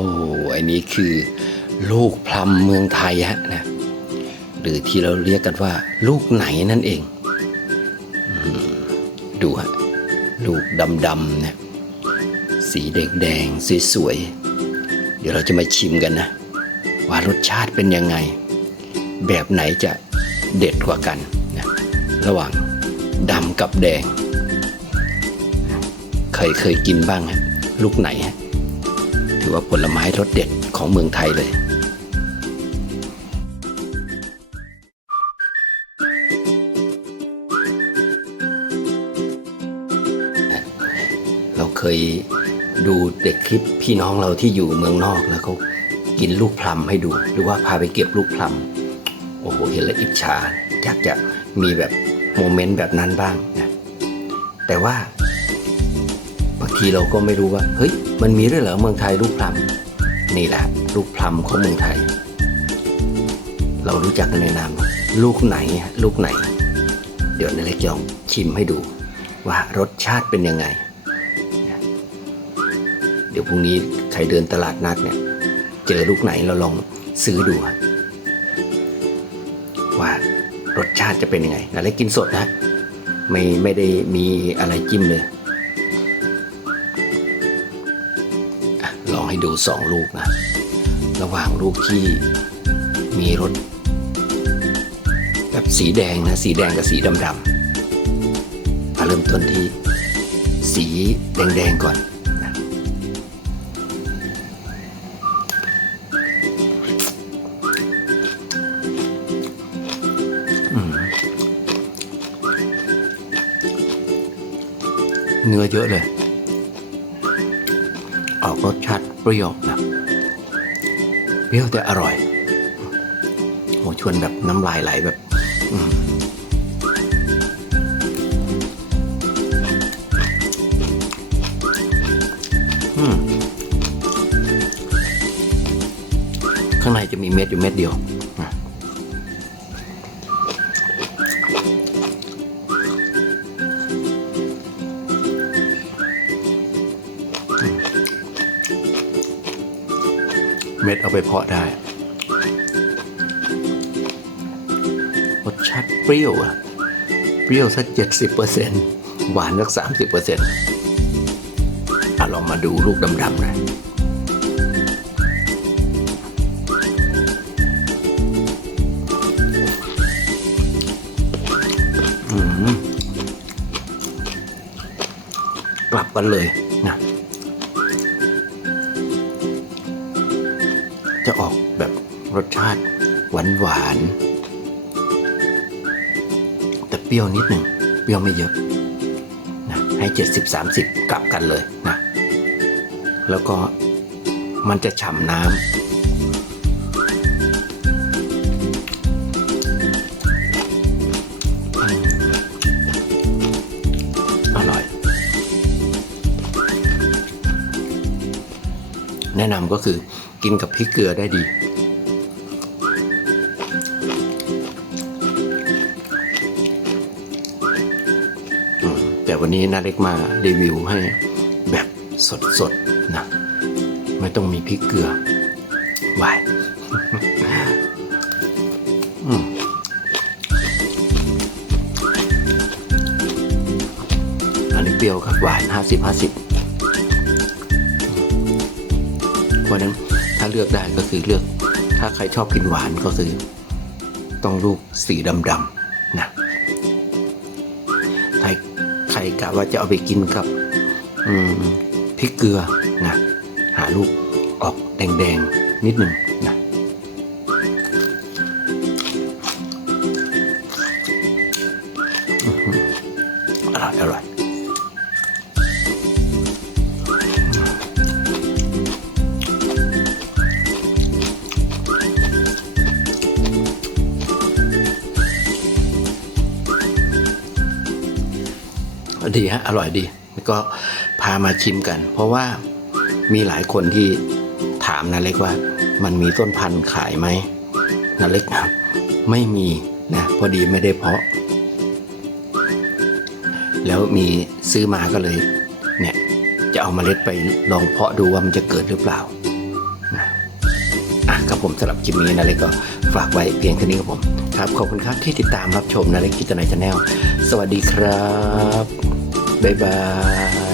อ้อันนี้คือลูกพลัมเมืองไทยฮะนะหรือที่เราเรียกกันว่า ลูกไหนนั่นเองอดูฮะลูกดำๆเนี่ยสีแดงๆสวยๆเดี๋ยวเราจะมาชิมกันนะ ว่ารสชาติเป็นยังไง แบบไหนจะเด็ดกว่ากันนะระหว่างดำกับแดง เคยเคยกินบ้างฮะลูกไหนฮะ อว่าผลไม้รสเด็ดของเมืองไทยเลยเราเคยดูเด็กคลิปพี่น้องเราที่อยู่เมืองนอกแล้วเขากินลูกพลัมให้ดู หรือว่าพาไปเก็บลูกพลัมโอ้โหเห็นแล้วอิจฉาอยากจะมีแบบโมเมนต์แบบนั้นบ้างนะแต่ว่าางทีเราก็ไม่รู้ว่า เฮ้ย มันมีด้วยเหรอเมืองไทยลูกพลัมนี่แหละลูกพลัมของเมืองไทย เรารู้จักกันในนามลูกไหนลูกไหน เดี๋ยวนาเล็กจะลองชิมให้ดู ว่ารสชาติเป็นยังไง เดี๋ยวพรุ่งนี้ใครเดินตลาดนัดเนี่ย เจอลูกไหนเราลองซื้อดูว่ารสชาติจะเป็นยังไงนาเล็กกินสดนะไม่ไม่ได้มีอะไรจิ้มเลย ให้ดูสองลูกนะ ระหว่างลูกที่มีรสแบบสีแดงนะ สีแดงกับสีดำๆมาเริ่มต้นที่สีแดงๆก่อนนะเนื้อเยอะเลย ออกรสชาติเปรี้ยวนะเปรี้ยวแต่อร่อยโหชวนแบบน้ำลายไหลแบบอืมข้างในจะมีเม็ดอยู่เม็ดเดียว เม็ดเอาไปเพาะได้ รสชาติเปรี้ยวอะเปรี้ยวสักเจ็ดสิบเปอร์เซ็นหวานสักสามสิบเปอร์เซ็นต์ลองมาดูลูกดำๆหนะอืมกลับกันเลยนะ จะออกแบบรสชาติหวานหวานแต่เปรี้ยวนิดหนึ่งเปรี้ยวไม่เยอะนะให้ 70 30 กลับกันเลยนะ แล้วก็มันจะฉ่ำน้ำอร่อย แนะนำก็คือ กินกับพริกเกลือได้ดี แต่วันนี้นาเล็กมารีวิวให้แบบสดๆนะ ไม่ต้องมีพริกเกลือวายอันนี้เปรี้ยวครับหวานห้าสิบห้าสิบเพราะนั้น ถ้าเลือกได้ก็คือเลือก ถ้าใครชอบกินหวานก็คือ ต้องลูกสีดำๆนะใครใครกะว่าจะเอาไปกินกับพริกเกลือนะหาลูกออกแดงๆนิดหนึ่งนะ ดีฮะอร่อยดีก็พามาชิมกัน เพราะว่ามีหลายคนที่ถามนาเล็กว่า มันมีต้นพันธุ์ขายไหมนาเล็กนะไม่มีนะพอดีไม่ได้เพาะ แล้วมีซื้อมาก็เลยเนี่ยจะเอามาเมล็ดไปลองเพาะดูว่ามันจะเกิดหรือเปล่าอะครับผมสำหรับคลิปนี้นาเล็กก็ฝากไว้เพียงเท่านี้ครับผม ครับขอบคุณครับที่ติดตามรับชมนาเล็กกิจนายชาแนลสวัสดีครับ บ๊ายบาย